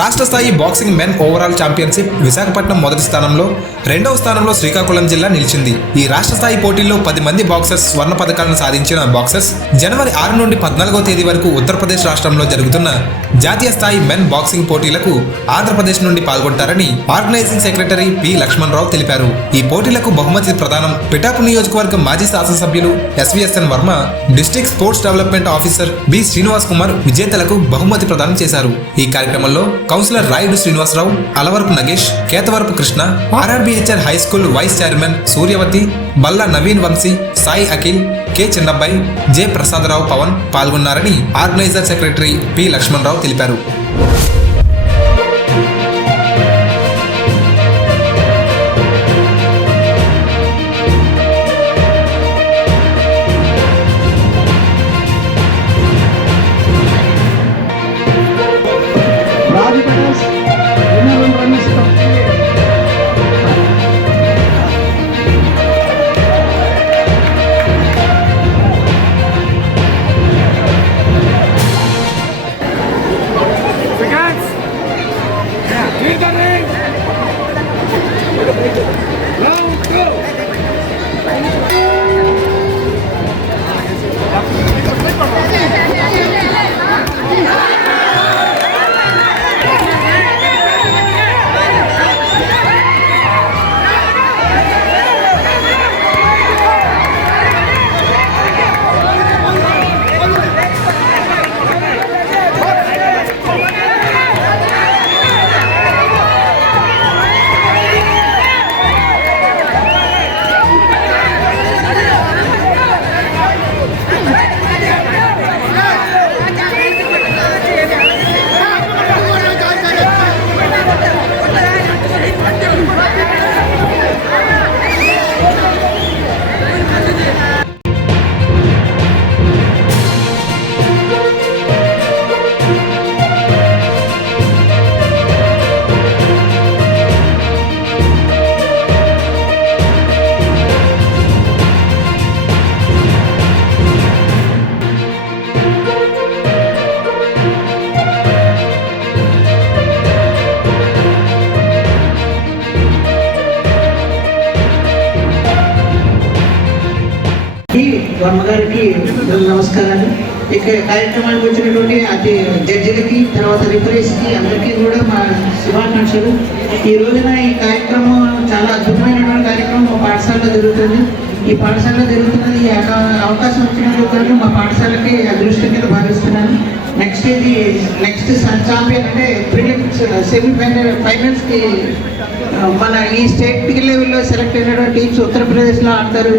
రాష్ట్ర స్థాయి boxing men overall championship Visakhapatnam మొదటి స్థానంలో రెండవ స్థానంలో శ్రీకాకుళం జిల్లా నిలిచింది. ఈ రాష్ట్ర స్థాయి పోటీల్లో పది మంది బాక్సర్స్ స్వర్ణ పథకాలను సాధించిన బాక్సర్స్ జనవరి ఆరు నుండి పద్నాలుగో తేదీ వరకు ఉత్తరప్రదేశ్ రాష్ట్రంలో జరుగుతున్న జాతీయ స్థాయి మెన్ బాక్సింగ్ పోటీలకు ఆంధ్రప్రదేశ్ నుండి పాల్గొంటారని ఆర్గనైజింగ్ సెక్రటరీ పి లక్ష్మణరావు తెలిపారు. ఈ పోటీలకు బహుమతి ప్రదానం పిఠాపు నియోజకవర్గం మాజీ శాసనసభ్యులు SVSN Varma district sports development officer B Srinivas Kumar విజేతలకు బహుమతి ప్రదానం చేశారు. ఈ కార్యక్రమంలో councillor Rayudu Srinivasarao Alavarapu Nagesh Ketavarapu Krishna RRBHR high school vice chairman Suryavathi Balla Naveen Vamsi Sai Akhil K Chinnabbayi J Prasadarao Pavan పాల్గొన్నారని organiser secretary P Lakshmanarao తెలిపారు. వర్మగారికి నమస్కారాలు. ఇక కార్యక్రమానికి వచ్చినటువంటి అతి జడ్జిలకి తర్వాత రిఫరీస్కి అందరికీ కూడా మా శుభాకాంక్షలు. ఈ రోజున ఈ కార్యక్రమం చాలా అద్భుతమైనటువంటి కార్యక్రమం మా పాఠశాలలో జరుగుతుంది. ఈ పాఠశాలలో జరుగుతున్నది ఈ అవకాశం వచ్చినందుకు మా పాఠశాలకి అదృష్టం కింద నెక్స్ట్ సన్ ఛాంపియన్ అంటే ప్రిలిమ్స్ సెమీఫైనల్ ఫైనల్స్కి మన ఈ స్టేట్ లెవెల్లో సెలెక్ట్ అయినటువంటి టీమ్స్ ఉత్తరప్రదేశ్లో ఆడతారు.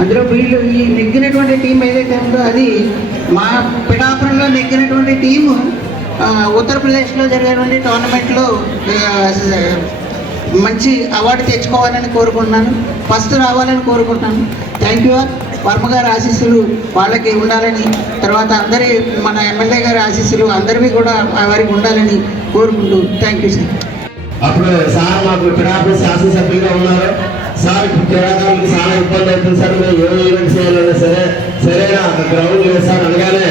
అందులో వీళ్ళు ఈ నెగ్గినటువంటి టీం ఏదైతే ఉందో అది మా పిఠాపురంలో నెగ్గినటువంటి టీము ఉత్తరప్రదేశ్లో జరిగినటువంటి టోర్నమెంట్లో మంచి అవార్డు తెచ్చుకోవాలని కోరుకుంటున్నాను. ఫస్ట్ రావాలని కోరుకుంటున్నాను. థ్యాంక్ యూ వర్మగారి ఆశీస్సులు వాళ్ళకి ఉండాలని తర్వాత అందరి మన ఎమ్మెల్యే గారి ఆశీస్సులు అందరివి కూడా వారికి ఉండాలని కోరుకుంటూ థ్యాంక్ యూ సార్ అప్పుడు సార్ మాకు పిడాపు శాసనసభ్యులుగా ఉన్నారు. సార్ ఇప్పుడు క్రీడాకారులకు చాలా ఇబ్బంది అవుతుంది సార్. మేము ఏ ఈవెంట్ చేయాలన్నా సరే సరేనా? గ్రౌండ్ లేదు సార్ అనగానే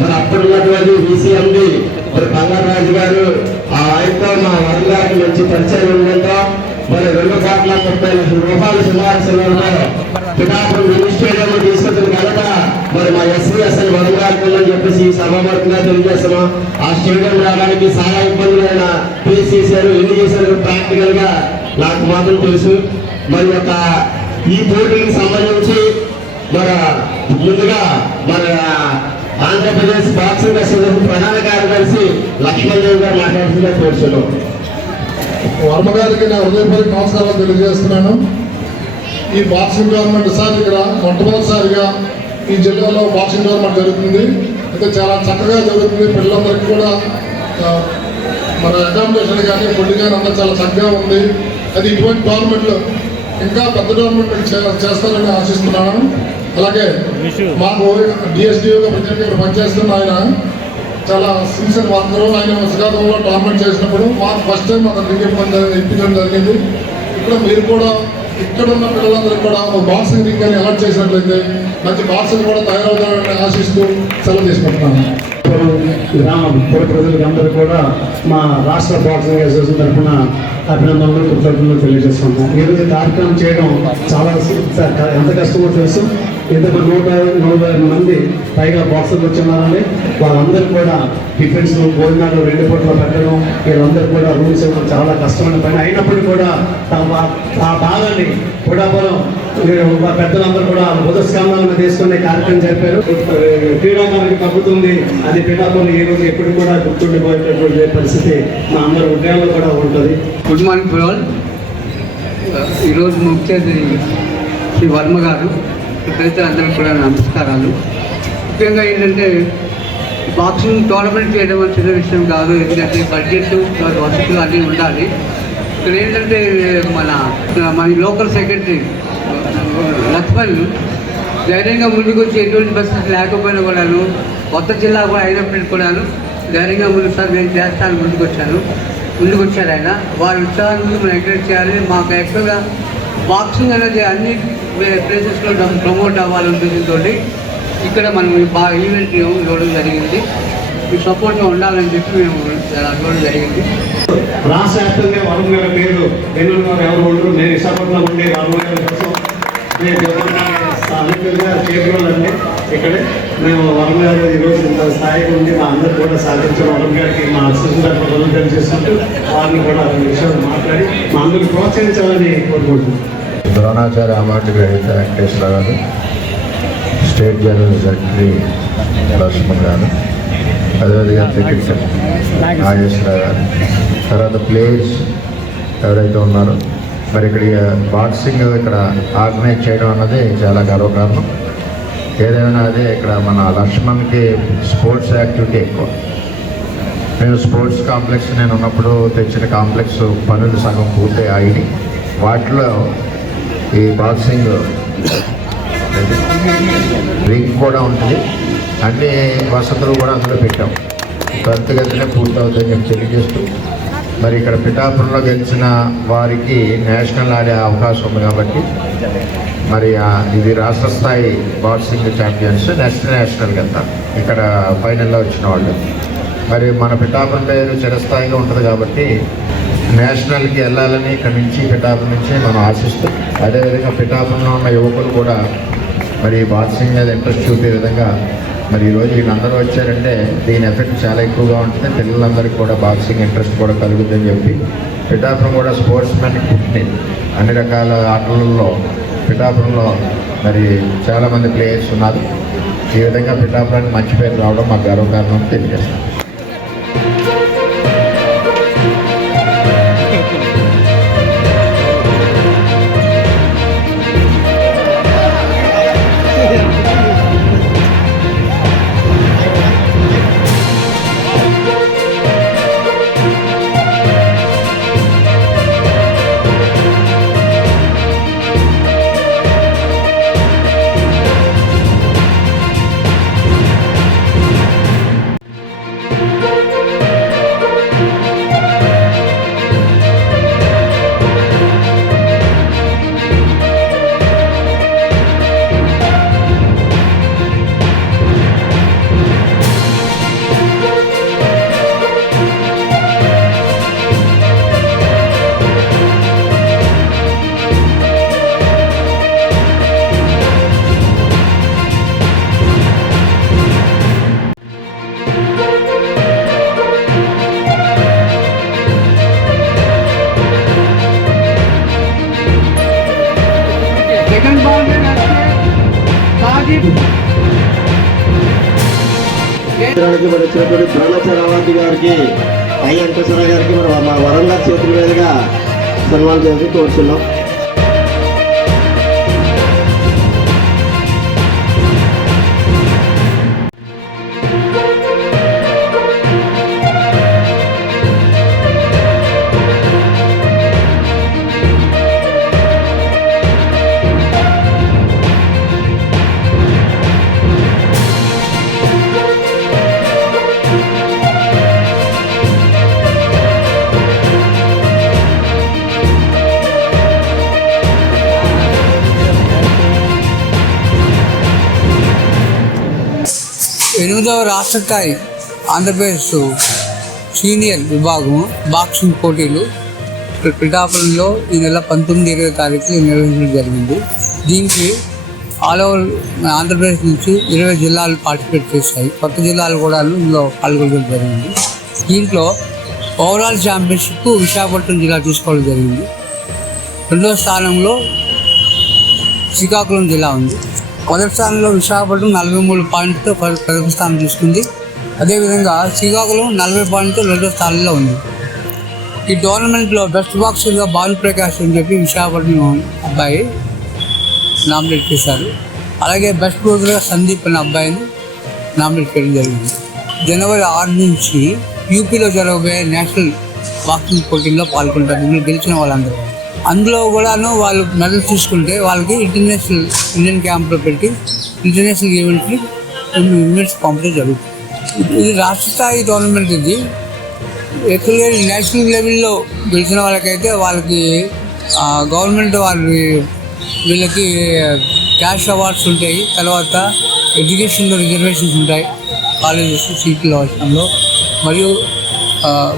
మరి అప్పుడు ఉన్నటువంటి బీసీఎండి మరి బంగారాజు గారు ఆ ఆయనతో మా వరం గారికి మంచి పరిచయం ఉండడంతో మరి రెండు కోట్ల ముప్పై లక్షల రూపాయలు సుమారు సెలవులతో పిఠాపురం మినీ స్టేడియంలో తీసుకొచ్చిన ఘనత మరి మా ఎస్సీ ఎస్ఎల్ వరుణ్ గారికి ఉందని సభాపతిగా ఈ తెలియజేస్తున్నాం. ఆ స్టేడియం రావడానికి చాలా ఇబ్బందులైన ఫేస్ చేశారు ఎన్ని చేశారు ప్రాక్టికల్గా నాకు మాత్రం తెలుసు. మరి యొక్క ఈ పోటీకి సంబంధించి మన ముందుగా మన ఆంధ్రప్రదేశ్ బాక్సింగ్ అసోసియేషన్ ప్రధాన కార్యదర్శి లక్ష్మణ్ దేవ్ గారు మాట్లాడుతుందిగా కోరుచున్నాం వర్మ గారికి నా హృదయపూర్వక నమస్కారాలు తెలియజేస్తున్నాను. ఈ బాక్సింగ్ టోర్నమెంట్ సార్ ఇక్కడ మొట్టమొదటిసారిగా ఈ జిల్లాలో బాక్సింగ్ టోర్నమెంట్ జరుగుతుంది. అయితే చాలా చక్కగా జరుగుతుంది. పిల్లలందరికీ కూడా మన అకామిడేషన్ కానీ ఫుడ్ కానీ అంతా చాలా చక్కగా ఉంది. అది ఇటువంటి టోర్నమెంట్లు ఇంకా పెద్ద టోర్నమెంట్ చేస్తారని ఆశిస్తున్నాను. అలాగే మాకు డిఎస్డిఓగా ఇక్కడ పనిచేస్తున్న ఆయన చాలా సిన్సియర్ వర్కరు ఆయన శ్రీకాకుళంలో టోర్నమెంట్ చేసినప్పుడు మాకు ఫస్ట్ టైం అతను రింగ్ పొంద ఇప్పించడం జరిగింది. ఇక్కడ మీరు కూడా ఇక్కడ ఉన్న పిల్లలందరికీ కూడా ఒక బాక్సింగ్ రింగ్ అని అలర్ట్ చేసినట్లయితే మంచి బాక్సింగ్ కూడా తయారవుతారని ఆశిస్తూ సెలవు తీసుకుంటున్నాను. గ్రామం గ్రామ పుర ప్రజలకు అందరూ కూడా మా రాష్ట్ర బాక్సింగ్ అసోసియేషన్ తరఫున అభినందనలు కృతజ్ఞతలు తెలియజేస్తున్నాం ఈరోజు కార్యక్రమం చేయడం చాలా ఎంత కష్టమో తెలుసు. ఇంతకు నూట నూట మంది పైగా బాక్సర్లు వచ్చిన్నారండి. వాళ్ళందరూ కూడా టిఫిన్స్ భోజనాలు రెండు పూటలు పెట్టడం వీళ్ళందరూ కూడా రూల్స్ ఇవ్వడం చాలా కష్టమైన పని. అయినప్పటికీ కూడా తమ ఆ భాగాన్ని పుడాపురం పెద్దలందరూ కూడా బుధస్కంధాలను తీసుకునే కార్యక్రమం జరిపారు. క్రీడాకారునికి తగ్గుతుంది అది పిఠాపురం ఈ రోజు ఎప్పుడు కూడా గుర్తుండిపోయేటటువంటి పరిస్థితి మా అందరి ఉద్యోగంలో కూడా ఉంటుంది. గుడ్ మార్నింగ్ ఫర్ ఆల్ ఈరోజు ముఖ్య శ్రీ వర్మ గారు. అందరికీ కూడా నమస్కారాలు. ముఖ్యంగా ఏంటంటే బాక్సింగ్ టోర్నమెంట్ చేయడం అని చిన్న విషయం కాదు ఎందుకంటే బడ్జెట్ వసతులు అన్నీ ఉండాలి. ఇక్కడ ఏంటంటే మన మన లోకల్ సెక్రటరీ లక్ష్మణ్ ధైర్యంగా ముందుకు వచ్చి ఎటువంటి పరిస్థితి లేకపోయినా కూడాను కొత్త జిల్లా కూడా అయినప్పటికీ కూడాను ధైర్యంగా ముందు సార్ నేను చేస్తాను ముందుకు వచ్చాను ముందుకు వచ్చారు ఆయన. వారి ఉత్సాహాన్ని ముందు మనం ఎంకరేజ్ చేయాలి. మాకు యాక్చువల్గా బాక్సింగ్ అనేది అన్ని ప్లేసెస్లో ప్రమోట్ అవ్వాలనే ఉద్దేశంతో ఇక్కడ మనం బాగా ఈవెంట్ ఇవ్వడం జరిగింది. మీ సపోర్ట్గా ఉండాలని చెప్పి మేము ఇవ్వడం జరిగింది. రాష్ట్ర వ్యాప్తంగా వరుణ్ గారి పేరు వెన్నున్న గారు ఎవరు ఉండరు నేను విశాఖపట్నం ఉండే వరుణ్ గారి కోసం. నేను జగన్ స్థానికంగా ఇక్కడే మేము వరుణ్ గారు ఈరోజు ఇంత స్థాయికి ఉండి మా అందరూ కూడా సాధించిన వరుణ్ గారికి మా అసిస్టెంట్ తరఫున రుణం చేసుకుంటూ వారిని కూడా ఈ విషయాలు మాట్లాడి మా అందరూ ప్రోత్సహించాలని కోరుకుంటున్నాం. ద్రోణాచార్య అవార్డు గ్రహీత వెంకటేశ్వర గారు స్టేట్ జనరల్ సెక్రటరీ లక్ష్మణ్ గారు అదేవిధంగా క్రికెట్ నాగేశ్వర గారు. తర్వాత ప్లేయర్స్ ఎవరైతే ఉన్నారో మరి ఇక్కడ బాక్సింగ్ ఇక్కడ ఆర్గనైజ్ చేయడం అన్నది చాలా గర్వకారణం. ఏదైనా అదే ఇక్కడ మన లక్ష్మణ్కి స్పోర్ట్స్ యాక్టివిటీ ఎక్కువ. నేను స్పోర్ట్స్ కాంప్లెక్స్ నేను ఉన్నప్పుడు తెచ్చిన కాంప్లెక్స్ పనులు సగం పూర్తి అయినాయి వాటిలో ఈ బాక్సింగ్ రింగ్ కూడా ఉంటుంది. అన్ని వసతులు కూడా అందులో పెట్టాం. త్వరితగతినే పూర్తవుతాయని చెప్పి తెలియజేస్తూ మరి ఇక్కడ పిఠాపురంలో గెలిచిన వారికి నేషనల్ ఆడే అవకాశం ఉంది కాబట్టి మరి ఇది రాష్ట్ర స్థాయి బాక్సింగ్ ఛాంపియన్స్ నెక్స్ట్ నేషనల్కి వెళ్తారు ఇక్కడ ఫైనల్లో వచ్చిన వాళ్ళు. మరి మన పిఠాపురం పేరు చిరస్థాయిగా ఉంటుంది కాబట్టి నేషనల్కి వెళ్ళాలని ఇక్కడ నుంచి పిఠాపురం నుంచి మనం ఆశిస్తూ అదేవిధంగా పిఠాపురంలో ఉన్న యువకులు కూడా మరి బాక్సింగ్ మీద ఇంట్రెస్ట్ చూపే విధంగా మరి ఈరోజు వీళ్ళందరూ వచ్చారంటే దీని ఎఫెక్ట్ చాలా ఎక్కువగా ఉంటుంది. పిల్లలందరికీ కూడా బాక్సింగ్ ఇంట్రెస్ట్ కూడా కలుగుతుందని చెప్పి పిఠాపురం కూడా స్పోర్ట్స్ మెన్ పుట్టింది అన్ని రకాల ఆటలలో పిఠాపురంలో మరి చాలామంది ప్లేయర్స్ ఉన్నారు. ఈ విధంగా పిఠాపురానికి మంచి పేరు రావడం మాకు గర్వకారణం తెలియజేస్తాం. వచ్చినటువంటి ద్రోణాచార్య గారికి ఐ. వెంకటేశ్వర గారికి మరి మా వరంగా చేతుల మీదుగా సన్మానం చేసి కోరుతున్నాం ఎనిమిదవ రాష్ట్ర స్థాయి ఆంధ్రప్రదేశ్ సీనియర్ విభాగం బాక్సింగ్ పోటీలు పిఠాపురంలో ఈ నెల పంతొమ్మిది ఇరవై తారీఖు నిర్వహించడం జరిగింది. దీనికి ఆల్ ఓవర్ ఆంధ్రప్రదేశ్ నుంచి ఇరవై జిల్లాలు పార్టిసిపేట్ చేశాయి. కొత్త జిల్లాలు కూడా ఇందులో పాల్గొనడం జరిగింది. దీంట్లో ఓవరాల్ ఛాంపియన్షిప్ విశాఖపట్నం జిల్లా తీసుకోవడం జరిగింది. రెండో స్థానంలో శ్రీకాకుళం జిల్లా ఉంది. మొదటి స్థానంలో విశాఖపట్నం నలభై మూడు పాయింట్తో ప్రథమ స్థానం తీసుకుంది. అదేవిధంగా శ్రీకాకుళం నలభై పాయింట్తో రెండో స్థానంలో ఉంది. ఈ టోర్నమెంట్లో బెస్ట్ బాక్సర్గా భాను ప్రకాష్ అని చెప్పి విశాఖపట్నం అబ్బాయి నామినేట్ చేశారు. అలాగే బెస్ట్ బౌలర్గా సందీప్ అనే అబ్బాయిని నామినేట్ చేయడం జరిగింది. జనవరి ఆరు నుంచి యూపీలో జరగబోయే నేషనల్ బాక్సింగ్ పోటీల్లో పాల్గొంటారు. ఇందులో గెలిచిన వాళ్ళందరూ. అందులో కూడాను వాళ్ళు మెడల్ తీసుకుంటే వాళ్ళకి ఇంటర్నేషనల్ ఇండియన్ క్యాంప్లో పెట్టి ఇంటర్నేషనల్ ఈవెంట్కి ఈవెంట్స్ పంపడం జరుగుతుంది. ఇది రాష్ట్ర స్థాయి టోర్నమెంట్ ఇది. ఎక్కువగా నేషనల్ లెవెల్లో గెలిచిన వాళ్ళకైతే వాళ్ళకి గవర్నమెంట్ వాళ్ళకి వీళ్ళకి క్యాష్ అవార్డ్స్ ఉంటాయి. తర్వాత ఎడ్యుకేషన్లో రిజర్వేషన్స్ ఉంటాయి. కాలేజెస్ సీట్లు అవసరంలో మరియు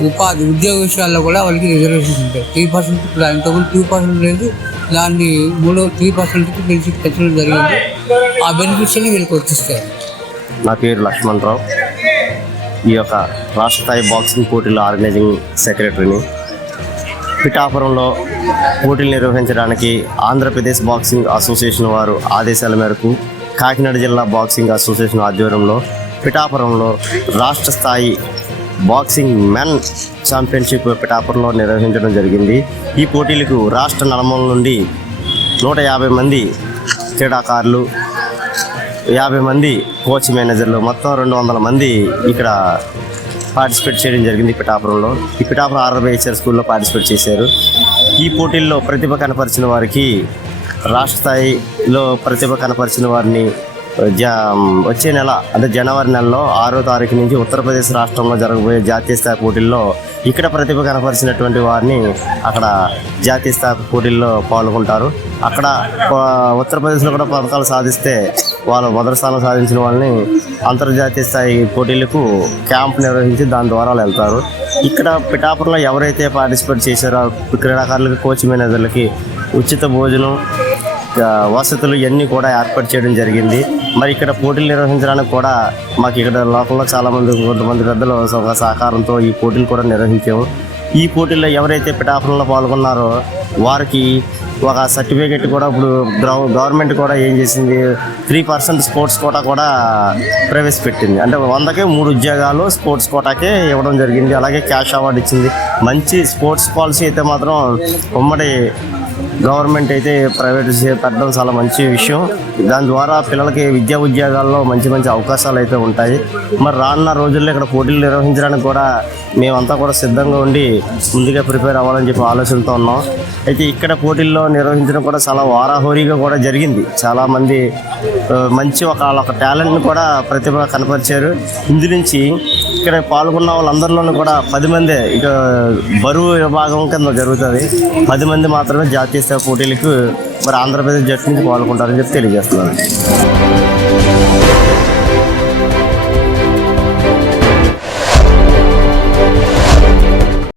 ఉపాధి ఉద్యోగ విషయాల్లో కూడా వాళ్ళకి రిజర్వేషన్స్ ఉంటాయి త్రీ పర్సెంట్ ఇప్పుడు ఇంతకుముందు టూ పర్సెంట్ లేదు. దాన్ని మూడో త్రీ పర్సెంట్కి పెంచి పెంచడం జరిగింది. ఆ బెనిఫిట్స్ని వీళ్ళకి వచ్చేస్తాయి. నా పేరు లక్ష్మణరావు. ఈ యొక్క రాష్ట్ర స్థాయి బాక్సింగ్ పోటీల ఆర్గనైజింగ్ సెక్రటరీని పిఠాపురంలో పోటీలు నిర్వహించడానికి ఆంధ్రప్రదేశ్ బాక్సింగ్ అసోసియేషన్ వారు ఆదేశాల మేరకు కాకినాడ జిల్లా బాక్సింగ్ అసోసియేషన్ ఆధ్వర్యంలో పిఠాపురంలో రాష్ట్ర స్థాయి బాక్సింగ్ మెన్ ఛాంపియన్షిప్ పిఠాపురంలో నిర్వహించడం జరిగింది. ఈ పోటీలకు రాష్ట్ర నలుమూల నుండి నూట యాభై మంది క్రీడాకారులు యాభై మంది కోచ్ మేనేజర్లు మొత్తం రెండు వందల మంది ఇక్కడ పార్టిసిపేట్ చేయడం జరిగింది పిఠాపురంలో. ఈ పిఠాపురం ఆర్ఆర్బైహెచ్ఆర్ స్కూల్లో పార్టిసిపేట్ చేశారు. ఈ పోటీల్లో ప్రతిభ కనపరిచిన వారికి రాష్ట్ర స్థాయిలో ప్రతిభ కనపరిచిన వారిని జా వచ్చే నెల అంటే జనవరి నెలలో ఆరో తారీఖు నుంచి ఉత్తరప్రదేశ్ రాష్ట్రంలో జరగబోయే జాతీయ స్థాయి పోటీల్లో ఇక్కడ ప్రతిభ కనపరిచినటువంటి వారిని అక్కడ జాతీయ స్థాయి పోటీల్లో పాల్గొంటారు. అక్కడ ఉత్తరప్రదేశ్లో కూడా పథకాలు సాధిస్తే వాళ్ళు మొదటి స్థానం సాధించిన వాళ్ళని అంతర్జాతీయ స్థాయి పోటీలకు క్యాంప్ నిర్వహించి దాని ద్వారా వాళ్ళు వెళ్తారు. ఇక్కడ పిఠాపురంలో ఎవరైతే పార్టిసిపేట్ చేశారో క్రీడాకారులకి కోచ్ మేనేజర్లకి ఉచిత భోజనం వసతులు ఇవన్నీ కూడా ఏర్పాటు చేయడం జరిగింది. మరి ఇక్కడ పోటీలు నిర్వహించడానికి కూడా మాకు ఇక్కడ లోకంలో చాలామంది కొంతమంది పెద్దలు సహకారంతో ఈ పోటీలు కూడా నిర్వహించాము. ఈ పోటీల్లో ఎవరైతే పిఠాపురంలో పాల్గొన్నారో వారికి ఒక సర్టిఫికేట్ కూడా ఇప్పుడు గవర్నమెంట్ కూడా ఏం చేసింది? త్రీ పర్సెంట్ స్పోర్ట్స్ కోటా కూడా ప్రవేశపెట్టింది. అంటే వందకే మూడు ఉద్యోగాలు స్పోర్ట్స్ కోటాకే ఇవ్వడం జరిగింది. అలాగే క్యాష్ అవార్డు ఇచ్చింది. మంచి స్పోర్ట్స్ పాలసీ అయితే మాత్రం ఉమ్మడి గవర్నమెంట్ అయితే ప్రైవేట్ చే- పెట్టడం చాలా మంచి విషయం. దాని ద్వారా పిల్లలకి విద్యా ఉద్యోగాల్లో మంచి మంచి అవకాశాలు అయితే ఉంటాయి. మరి రానున్న రోజుల్లో ఇక్కడ పోటీలు నిర్వహించడానికి కూడా మేమంతా కూడా సిద్ధంగా ఉండి ముందుగా ప్రిపేర్ అవ్వాలని చెప్పి ఆలోచనతో ఉన్నాం. అయితే ఇక్కడ పోటీల్లో నిర్వహించడం కూడా చాలా వారాహోరీగా కూడా జరిగింది. చాలామంది మంచి ఒక వాళ్ళ ఒక టాలెంట్ని కూడా ప్రతిభ కనపరిచారు. ఇందు నుంచి ఇక్కడ పాల్గొన్న వాళ్ళందరిలోనూ కూడా పది మందే ఇక బరువు విభాగం కింద జరుగుతుంది. పది మంది మాత్రమే జాతీయ స్థాయి పోటీలకు మరి ఆంధ్రప్రదేశ్ జట్టు నుంచి పాల్గొంటారని చెప్పి తెలియజేస్తున్నాను.